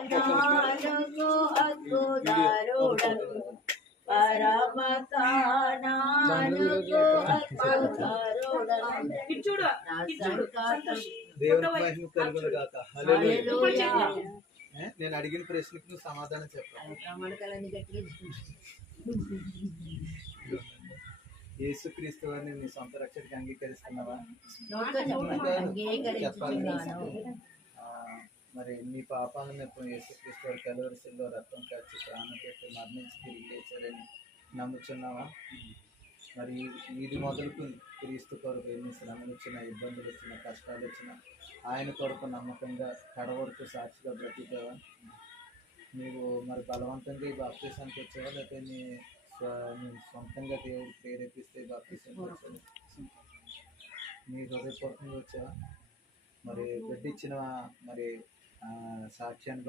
నాలుగు అద్భుతారుడను పరమత నాలుగు అద్భుతారుడను నా సంకటం నేను అడిగిన ప్రశ్నకు నువ్వు సమాధానం చెప్పాలి. యేసుక్రీస్తు వారిని నీ సొంత రక్షణకి అంగీకరిస్తున్నావా? మరి నీ పాపాలను నిమిత్తం యేసుక్రీస్తు వారి కలువరిశిలో రక్తం కాచి ప్రాణం పెట్టి మరణించి తిరిగి లేచారని నమ్ముచున్నావా? మరి ఇది మొదలుకుని క్రీస్తు కొరకు ఎన్ని శ్రమలు వచ్చినా, ఇబ్బందులు వచ్చినా, కష్టాలు వచ్చినా ఆయన కొరకు నమ్మకంగా కడవరకు సాక్షిగా బ్రతికావా? నీవు మరి బలవంతంగా ఈ బాప్తీసానికి వచ్చావా, లేకపోతే నీ సొంతంగా దేవుడు ప్రేరేపిస్తే బాప్తీసానికి వచ్చావా? నీ హృదయపూర్వకంగా వచ్చావా? మరి బిడ్డ ఇచ్చిన మరి సాక్ష్యాన్ని బట్టి